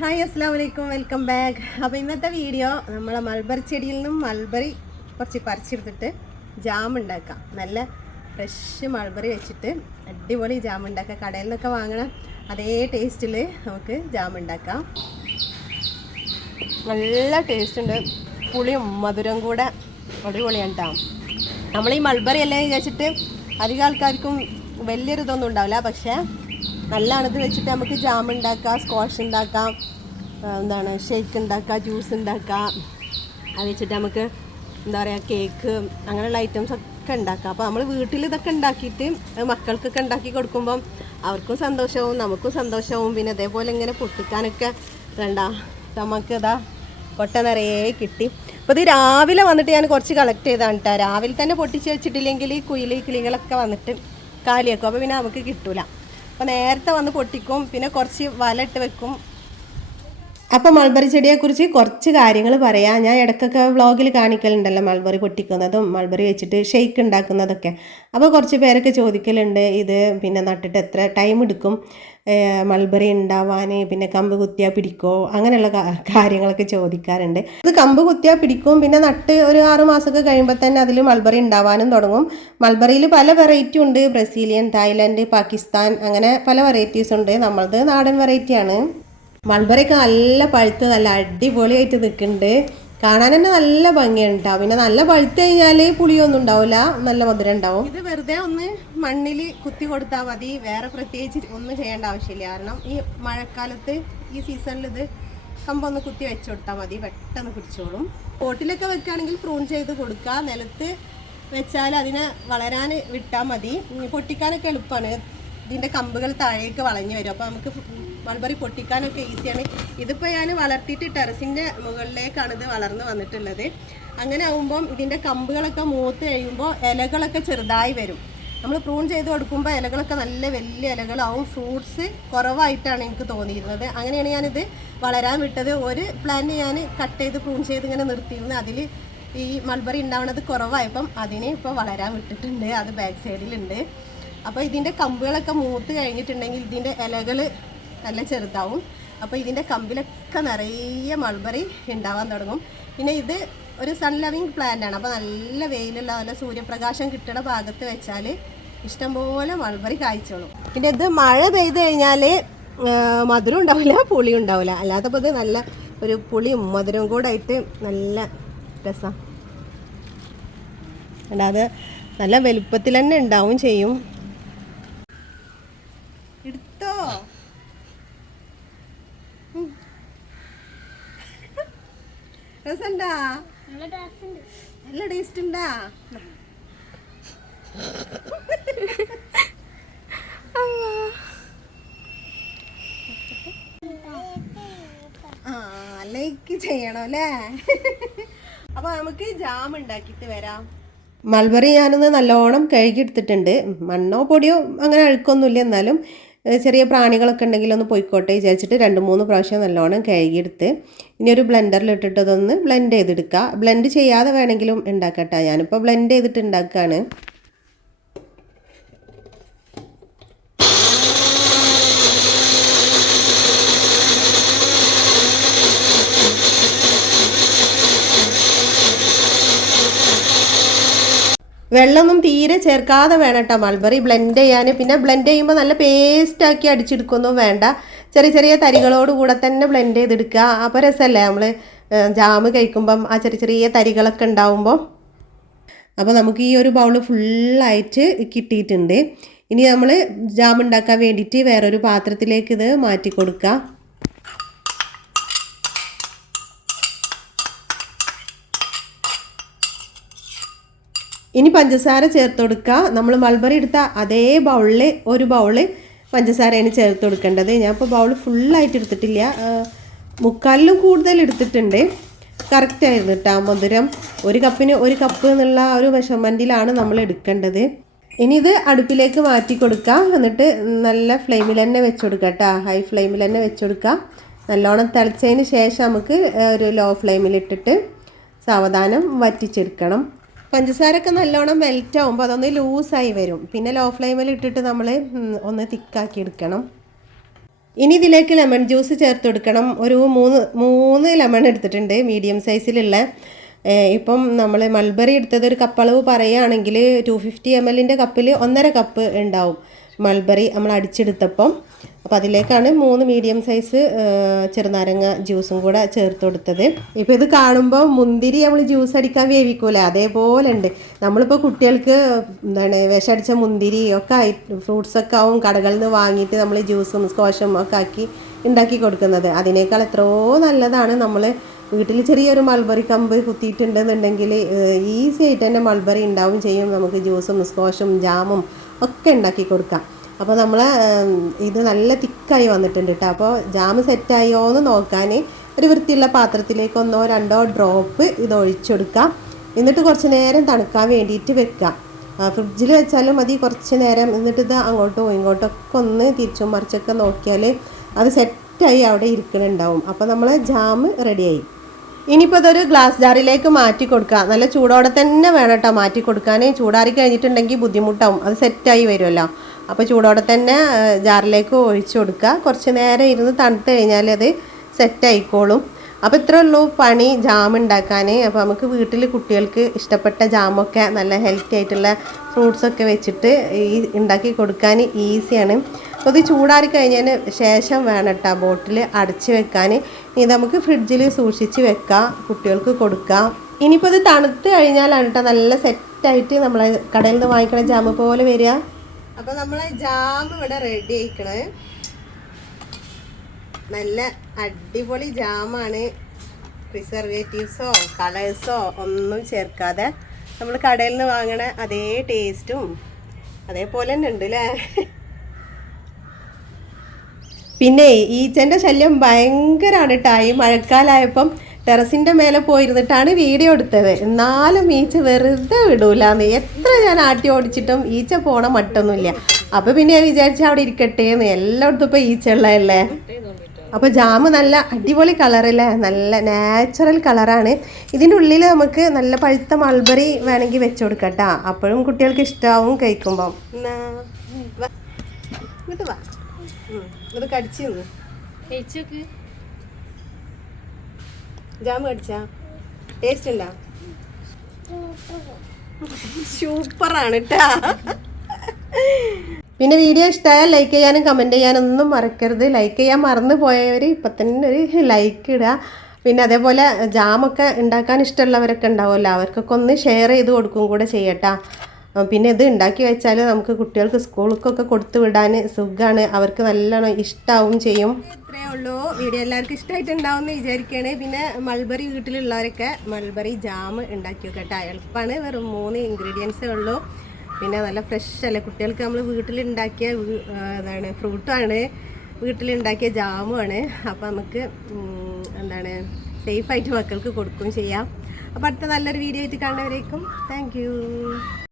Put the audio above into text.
Hi അസ്സലാമു അലൈക്കും, welcome back. അപ്പോൾ ഇന്നത്തെ വീഡിയോ നമ്മളെ മൾബറി ചെടിയിൽ നിന്നും മൾബറി കുറച്ച് പറിച്ചെടുത്തിട്ട് ജാം ഉണ്ടാക്കാം. നല്ല ഫ്രഷ് മൾബറി വെച്ചിട്ട് അടിപൊളി ജാം ഉണ്ടാക്കാം. കടയിൽ നിന്നൊക്കെ വാങ്ങണം അതേ ടേസ്റ്റിൽ നമുക്ക് ജാം ഉണ്ടാക്കാം. നല്ല ടേസ്റ്റ് ഉണ്ട്, പുളിയും മധുരം കൂടെ അടിപൊളിയാണ് കേട്ടോ. നമ്മൾ ഈ മൾബറി എല്ലാം വിചാരിച്ചിട്ട് അധികം ആൾക്കാർക്കും വലിയൊരു ഇതൊന്നും ഉണ്ടാവില്ല, പക്ഷേ നല്ലതാണിത് വെച്ചിട്ട് നമുക്ക് ജാം ഉണ്ടാക്കാം, സ്ക്വാഷ് ഉണ്ടാക്കാം, എന്താണ് ഷേക്ക് ഉണ്ടാക്കാം, ജ്യൂസ് ഉണ്ടാക്കാം. അത് വെച്ചിട്ട് നമുക്ക് എന്താ പറയുക കേക്ക് അങ്ങനെയുള്ള ഐറ്റംസ് ഒക്കെ ഉണ്ടാക്കാം. അപ്പോൾ നമ്മൾ വീട്ടിൽ ഇതൊക്കെ ഉണ്ടാക്കിയിട്ട് മക്കൾക്കൊക്കെ ഉണ്ടാക്കി കൊടുക്കുമ്പം അവർക്കും സന്തോഷവും നമുക്കും സന്തോഷവും. പിന്നെ അതേപോലെ ഇങ്ങനെ പൊട്ടിക്കാനൊക്കെ വേണ്ട നമുക്ക് ഇതാ കൊട്ട നിറയെ കിട്ടി. അപ്പോൾ ഇത് രാവിലെ വന്നിട്ട് ഞാൻ കുറച്ച് കളക്ട് ചെയ്താണ് കേട്ടോ. രാവിലെ തന്നെ പൊട്ടിച്ച് വെച്ചിട്ടില്ലെങ്കിൽ കിളികളൊക്കെ വന്നിട്ട് കാലിയാക്കും, അപ്പോൾ പിന്നെ നമുക്ക് കിട്ടൂല. അപ്പോൾ നേരത്തെ വന്ന് പൊട്ടിക്കും, പിന്നെ കുറച്ച് വല ഇട്ട് വെക്കും. അപ്പോൾ മൾബറി ചെടിയെക്കുറിച്ച് കുറച്ച് കാര്യങ്ങൾ പറയാം. ഞാൻ ഇടയ്ക്കൊക്കെ വ്ളോഗിൽ കാണിക്കലുണ്ടല്ലോ മൾബറി പൊട്ടിക്കുന്നതും മൾബറി വെച്ചിട്ട് ഷെയ്ക്ക് ഉണ്ടാക്കുന്നതൊക്കെ. അപ്പോൾ കുറച്ച് പേരൊക്കെ ചോദിക്കലുണ്ട് ഇത് പിന്നെ നട്ടിട്ട് എത്ര ടൈം എടുക്കും മൾബറി ഉണ്ടാവാൻ, പിന്നെ കമ്പ് കുത്തിയാൽ പിടിക്കോ, അങ്ങനെയുള്ള കാര്യങ്ങളൊക്കെ ചോദിക്കാറുണ്ട്. ഇത് കമ്പ് കുത്തിയാൽ പിടിക്കും, പിന്നെ നട്ട് ഒരു 6 മാസമൊക്കെ കഴിയുമ്പോൾ തന്നെ അതിൽ മൾബറി ഉണ്ടാവാനും തുടങ്ങും. മൾബറിയിൽ പല വെറൈറ്റി ഉണ്ട്, ബ്രസീലിയൻ, തായ്ലൻഡ്, പാകിസ്ഥാൻ, അങ്ങനെ പല വെറൈറ്റീസ് ഉണ്ട്. നമ്മളത് നാടൻ വെറൈറ്റിയാണ്. മൾബറിയൊക്കെ നല്ല പഴുത്ത് നല്ല അടിപൊളിയായിട്ട് നിൽക്കുന്നുണ്ട്, കാണാൻ തന്നെ നല്ല ഭംഗിയുണ്ടാവും. പിന്നെ നല്ല പഴുത്ത് കഴിഞ്ഞാൽ പുളിയൊന്നും ഉണ്ടാവില്ല, നല്ല മധുരം ഉണ്ടാവും. ഇത് വെറുതെ ഒന്ന് മണ്ണിൽ കുത്തി കൊടുത്താൽ മതി, വേറെ പ്രത്യേകിച്ച് ഒന്നും ചെയ്യേണ്ട ആവശ്യമില്ല. കാരണം ഈ മഴക്കാലത്ത് ഈ സീസണിൽ ഇത് കമ്പൊന്ന് കുത്തി വെച്ച് കൊടുത്താൽ മതി, പെട്ടെന്ന് പിടിച്ചോളും. പോട്ടിലൊക്കെ വെക്കുകയാണെങ്കിൽ പ്രൂൺ ചെയ്ത് കൊടുക്കുക, നിലത്ത് വെച്ചാൽ അതിനെ വളരാൻ വിട്ടാൽ മതി. പൊട്ടിക്കാനൊക്കെ എളുപ്പമാണ്, ഇതിൻ്റെ കമ്പുകൾ താഴേക്ക് വളഞ്ഞു വരും, അപ്പോൾ നമുക്ക് മൾബറി പൊട്ടിക്കാനൊക്കെ ഈസിയാണ്. ഇതിപ്പോൾ ഞാൻ വളർത്തിയിട്ട് ടെറസിൻ്റെ മുകളിലേക്കാണ് ഇത് വളർന്ന് വന്നിട്ടുള്ളത്. അങ്ങനെ ആകുമ്പം ഇതിൻ്റെ കമ്പുകളൊക്കെ മൂത്ത് കഴിയുമ്പോൾ ഇലകളൊക്കെ ചെറുതായി വരും. നമ്മൾ പ്രൂൺ ചെയ്ത് കൊടുക്കുമ്പോൾ ഇലകളൊക്കെ നല്ല വലിയ ഇലകളാവും. ഫ്രൂട്ട്സ് കുറവായിട്ടാണ് എനിക്ക് തോന്നിയിരുന്നത്. അങ്ങനെയാണ് ഞാനിത് വളരാൻ വിട്ടത്. ഒരു പ്ലാന്റ് ഞാൻ കട്ട് ചെയ്ത് പ്രൂൺ ചെയ്ത് ഇങ്ങനെ നിർത്തിയിരുന്നു, അതിൽ ഈ മൾബറി ഉണ്ടാവുന്നത് കുറവായപ്പം അതിനെ ഇപ്പോൾ വളരാൻ വിട്ടിട്ടുണ്ട്. അത് ബാക്ക് സൈഡിലുണ്ട്. അപ്പോൾ ഇതിൻ്റെ കമ്പുകളൊക്കെ മൂത്ത് കഴിഞ്ഞിട്ടുണ്ടെങ്കിൽ ഇതിൻ്റെ ഇലകൾ നല്ല ചെറുതാവും. അപ്പോൾ ഇതിൻ്റെ കമ്പിലൊക്കെ നിറയെ മൾബറി ഉണ്ടാവാൻ തുടങ്ങും. പിന്നെ ഇത് ഒരു സൺ ലവിങ് പ്ലാന്റ് ആണ്, അപ്പോൾ നല്ല വെയിലുള്ള നല്ല സൂര്യപ്രകാശം കിട്ടുന്ന ഭാഗത്ത് വെച്ചാൽ ഇഷ്ടംപോലെ മൾബറി കായ്ച്ചോളും. പിന്നെ ഇത് മഴ പെയ്ത് കഴിഞ്ഞാൽ മധുരം ഉണ്ടാവില്ല, പുളി ഉണ്ടാവില്ല. അല്ലാത്തപ്പോൾ ഇത് നല്ല ഒരു പുളിയും മധുരവും കൂടെ ആയിട്ട് നല്ല രസം. അല്ലാതെ നല്ല വലുപ്പത്തിൽ തന്നെ ഉണ്ടാവും ചെയ്യും. എടുത്തോ രസണ്ടാ? നല്ല ടേസ്റ്റ് ഉണ്ടാ? ലൈക്ക് ചെയ്യണം അല്ലേ? അപ്പൊ നമുക്ക് ജാം ഉണ്ടാക്കിയിട്ട് വരാം. മൾബറി ഞാനൊന്ന് നല്ലോണം കഴുകിയെടുത്തിട്ടുണ്ട്. മണ്ണോ പൊടിയോ അങ്ങനെ അഴുക്കൊന്നുമില്ല, എന്നാലും ചെറിയ പ്രാണികളൊക്കെ ഉണ്ടെങ്കിൽ ഒന്ന് പോയിക്കോട്ടെ വിചാരിച്ചിട്ട് 2-3 പ്രാവശ്യം നല്ലോണം കഴുകിയെടുത്ത് ഇനി ഒരു ബ്ലെൻഡറിൽ ഇട്ടിട്ട് അതൊന്ന് ബ്ലെൻഡ് ചെയ്തെടുക്കുക. ബ്ലെൻഡ് ചെയ്യാതെ വേണമെങ്കിലും ഉണ്ടാക്കട്ടെ, ഞാനിപ്പോൾ ബ്ലെൻഡ് ചെയ്തിട്ട് ഉണ്ടാക്കുകയാണ്. വെള്ളമൊന്നും തീരെ ചേർക്കാതെ വേണം കേട്ടോ മൾബറി ബ്ലെൻഡ് ചെയ്യാൻ. പിന്നെ ബ്ലെൻഡ് ചെയ്യുമ്പോൾ നല്ല പേസ്റ്റാക്കി അടിച്ചെടുക്കൊന്നും വേണ്ട, ചെറിയ ചെറിയ തരികളോട് കൂടെ തന്നെ ബ്ലെൻഡ് ചെയ്തെടുക്കുക. അപ്പോൾ രസമല്ലേ നമ്മൾ ജാം കഴിക്കുമ്പം ആ ചെറിയ ചെറിയ തരികളൊക്കെ ഉണ്ടാവുമ്പോൾ. അപ്പോൾ നമുക്ക് ഈ ഒരു ബൗൾ ഫുള്ളായിട്ട് കിട്ടിയിട്ടുണ്ട്. ഇനി നമ്മൾ ജാം ഉണ്ടാക്കാൻ വേണ്ടിയിട്ട് വേറൊരു പാത്രത്തിലേക്ക് ഇത് മാറ്റി കൊടുക്കുക. ഇനി പഞ്ചസാര ചേർത്ത് കൊടുക്കുക. നമ്മൾ മൾബറി എടുത്ത അതേ ബൗളിൽ ഒരു ബൗള് പഞ്ചസാരയാണ് ചേർത്ത് കൊടുക്കേണ്ടത്. ഞാൻ ഇപ്പോൾ ബൗൾ ഫുള്ളായിട്ട് എടുത്തിട്ടില്ല, 3/4 കൂടുതൽ എടുത്തിട്ടുണ്ട്. കറക്റ്റായിരുന്നു കേട്ടോ മധുരം. 1 കപ്പിന് 1 കപ്പ് എന്നുള്ള ആ ഒരു മെഷർമെൻറ്റിലാണ് നമ്മൾ എടുക്കേണ്ടത്. ഇനി ഇത് അടുപ്പിലേക്ക് മാറ്റി കൊടുക്കുക, എന്നിട്ട് നല്ല ഫ്ലെയിമിൽ തന്നെ വെച്ച് കൊടുക്കുക കേട്ടോ. ഹൈ ഫ്ലെയിമിൽ തന്നെ വെച്ച് കൊടുക്കുക. നല്ലോണം തിളച്ചതിന് ശേഷം നമുക്ക് ഒരു ലോ ഫ്ലെയിമിലിട്ടിട്ട് സാവധാനം വറ്റിച്ചെടുക്കണം. പഞ്ചസാരയൊക്കെ നല്ലോണം മെൽറ്റ് ആകുമ്പോൾ അതൊന്ന് ലൂസായി വരും. പിന്നെ ലോ ഫ്ലെയിമിൽ ഇട്ടിട്ട് നമ്മൾ ഒന്ന് തിക്കാക്കി എടുക്കണം. ഇനി ഇതിലേക്ക് ലെമൺ ജ്യൂസ് ചേർത്ത് കൊടുക്കണം. ഒരു മൂന്ന് ലെമൺ എടുത്തിട്ടുണ്ട്, മീഡിയം സൈസിലുള്ള. ഇപ്പം നമ്മൾ മൾബറി എടുത്തത് ഒരു കപ്പളവ് പറയുകയാണെങ്കിൽ 250 ml കപ്പിൽ 1.5 കപ്പ് ഉണ്ടാവും മൾബറി നമ്മൾ അടിച്ചെടുത്തപ്പം. അപ്പോൾ അതിലേക്കാണ് 3 മീഡിയം സൈസ് ചെറുനാരങ്ങ ജ്യൂസും കൂടെ ചേർത്ത് കൊടുത്തത്. ഇപ്പോൾ ഇത് കാണുമ്പോൾ മുന്തിരി നമ്മൾ ജ്യൂസ് അടിക്കാൻ വേവിക്കൂലേ, അതേപോലെ ഉണ്ട്. നമ്മളിപ്പോൾ കുട്ടികൾക്ക് വിഷമടിച്ച മുന്തിരി ഒക്കെ ഫ്രൂട്ട്സൊക്കെ ആവും കടകളിൽ നിന്ന് വാങ്ങിയിട്ട് നമ്മൾ ജ്യൂസും സ്ക്വാഷും ഒക്കെ ആക്കി ഉണ്ടാക്കി കൊടുക്കുന്നത്. അതിനേക്കാൾ എത്രയോ നല്ലതാണ് നമ്മൾ വീട്ടിൽ ചെറിയൊരു മൾബറി കമ്പ് കുത്തിയിട്ടുണ്ടെന്നുണ്ടെങ്കിൽ ഈസി ആയിട്ട് തന്നെ മൾബറി ഉണ്ടാവും ചെയ്യും. നമുക്ക് ജ്യൂസും സ്ക്വാഷും ജാമും ഒക്കെ ഉണ്ടാക്കി കൊടുക്കാം. അപ്പോൾ നമ്മൾ ഇത് നല്ല തിക്കായി വന്നിട്ടുണ്ട് കേട്ടോ. അപ്പോൾ ജാം സെറ്റായോ എന്ന് നോക്കാൻ ഒരു വൃത്തിയുള്ള പാത്രത്തിലേക്ക് 1-2 ഡ്രോപ്പ് ഇത് ഒഴിച്ചെടുക്കാം. എന്നിട്ട് കുറച്ച് നേരം തണുക്കാൻ വേണ്ടിയിട്ട് വെക്കാം. ഫ്രിഡ്ജിൽ വെച്ചാലും മതി കുറച്ച് നേരം. എന്നിട്ട് ഇത് അങ്ങോട്ടും ഇങ്ങോട്ടൊക്കെ ഒന്ന് തിരിച്ചും മറിച്ചൊക്കെ നോക്കിയാൽ അത് സെറ്റായി അവിടെ ഇരിക്കുന്നുണ്ടാവും. അപ്പോൾ നമ്മൾ ജാം റെഡിയായി. ഇനിയിപ്പോൾ ഇതൊരു ഗ്ലാസ് ജാറിലേക്ക് മാറ്റി കൊടുക്കുക. നല്ല ചൂടോടെ തന്നെ വേണം കേട്ടോ മാറ്റി കൊടുക്കാൻ. ചൂടാറി കഴിഞ്ഞിട്ടുണ്ടെങ്കിൽ ബുദ്ധിമുട്ടാവും, അത് സെറ്റായി വരുമല്ലോ. അപ്പോൾ ചൂടോടെ തന്നെ ജാറിലേക്ക് ഒഴിച്ചു കൊടുക്കുക. കുറച്ച് നേരം ഇരുന്ന് തണുത്ത് കഴിഞ്ഞാൽ അത് സെറ്റായിക്കോളും. അപ്പോൾ ഇത്രേ ഉള്ളൂ പണി ജാം ഉണ്ടാക്കാൻ. അപ്പോൾ നമുക്ക് വീട്ടിൽ കുട്ടികൾക്ക് ഇഷ്ടപ്പെട്ട ജാമൊക്കെ നല്ല ഹെൽത്തി ആയിട്ടുള്ള ഫ്രൂട്ട്സൊക്കെ വെച്ചിട്ട് ഉണ്ടാക്കി കൊടുക്കാൻ ഈസിയാണ്. അപ്പോൾ ഇത് ചൂടാറി കഴിഞ്ഞതിന് ശേഷം വേണം കേട്ടോ ബോട്ടിൽ അടച്ച് വെക്കാൻ. ഇത് നമുക്ക് ഫ്രിഡ്ജിൽ സൂക്ഷിച്ച് വെക്കാം, കുട്ടികൾക്ക് കൊടുക്കാം. ഇനിയിപ്പോൾ ഇത് തണുത്ത് കഴിഞ്ഞാലാണ് കേട്ടോ നല്ല സെറ്റായിട്ട് നമ്മൾ കടയിൽ നിന്ന് വാങ്ങിക്കണ ജാം പോലെ വരിക. അപ്പോൾ നമ്മളെ ജാം ഇവിടെ റെഡി ആയിക്കണേ. നല്ല അടിപൊളി ജാമാണ്. പ്രിസർവേറ്റീവ്സോ കളേഴ്സോ ഒന്നും ചേർക്കാതെ നമ്മൾ കടയിൽ നിന്ന് വാങ്ങണ അതേ ടേസ്റ്റും അതേപോലെ തന്നെ ഉണ്ട് അല്ലേ. പിന്നെ ഈച്ചൻ്റെ ശല്യം ഭയങ്കരമാണ് കേട്ടോ. ഈ മഴക്കാലമായപ്പം ടെറസിൻ്റെ മേലെ പോയിരുന്നിട്ടാണ് വീഡിയോ എടുത്തത്. എന്നാലും ഈച്ച വെറുതെ വിടൂലാന്ന്. എത്ര ഞാൻ ആട്ടി ഓടിച്ചിട്ടും ഈച്ച പോണ മട്ടൊന്നുമില്ല. അപ്പോൾ പിന്നെ ഞാൻ വിചാരിച്ച അവിടെ ഇരിക്കട്ടെ എന്ന്. എല്ലായിടത്തും ഇപ്പോൾ ഈച്ച ഉള്ളതല്ലേ. അപ്പോൾ ജാം നല്ല അടിപൊളി കളറല്ലേ, നല്ല നാച്ചുറൽ കളറാണ്. ഇതിൻ്റെ ഉള്ളിൽ നമുക്ക് നല്ല പഴുത്ത മൾബറി വേണമെങ്കിൽ വെച്ച് കൊടുക്കാം കേട്ടോ. അപ്പോഴും കുട്ടികൾക്ക് ഇഷ്ടമാവും കഴിക്കുമ്പം. ഇത് വാ, ഇത് കടിച്ചു ജാം കടിച്ചാ ടേസ്റ്റ് ഉണ്ടോ? സൂപ്പറാണ് കേട്ടാ. പിന്നെ വീഡിയോ ഇഷ്ടമായാൽ ലൈക്ക് ചെയ്യാനും കമൻറ്റ് ചെയ്യാനൊന്നും മറക്കരുത്. ലൈക്ക് ചെയ്യാൻ മറന്നു പോയവർ ഇപ്പം തന്നെ ഒരു ലൈക്ക് ഇടുക. പിന്നെ അതേപോലെ ജാമൊക്കെ ഉണ്ടാക്കാൻ ഇഷ്ടമുള്ളവരൊക്കെ ഉണ്ടാവുമല്ലോ, അവർക്കൊക്കെ ഒന്ന് ഷെയർ ചെയ്ത് കൊടുക്കും കൂടെ ചെയ്യട്ടാ. പിന്നെ ഇത് ഉണ്ടാക്കി വെച്ചാൽ നമുക്ക് കുട്ടികൾക്ക് സ്കൂളിലേക്കൊക്കെ കൊടുത്തു വിടാൻ സുഖമാണ്, അവർക്ക് നല്ലോണം ഇഷ്ടമാവും ചെയ്യും. ഇത്രയേ ഉള്ളൂ. വീഡിയോ എല്ലാവർക്കും ഇഷ്ടമായിട്ടുണ്ടാവും എന്ന് വിചാരിക്കുകയാണ്. പിന്നെ മൾബറി വീട്ടിലുള്ളവരൊക്കെ മൾബറി ജാം ഉണ്ടാക്കി വെക്കട്ടെ. എളുപ്പമാണ്, വെറും 3 ഇൻഗ്രീഡിയൻസേ ഉള്ളൂ. പിന്നെ നല്ല ഫ്രഷ് അല്ലേ, കുട്ടികൾക്ക് നമ്മൾ വീട്ടിലുണ്ടാക്കിയ ഫ്രൂട്ടാണ്, വീട്ടിലുണ്ടാക്കിയ ജാമുമാണ്. അപ്പോൾ നമുക്ക് സേഫായിട്ട് മക്കൾക്ക് കൊടുക്കുകയും ചെയ്യാം. അപ്പോൾ അടുത്ത നല്ലൊരു വീഡിയോ ആയിട്ട് കാണുന്നവരേക്കും താങ്ക് യു.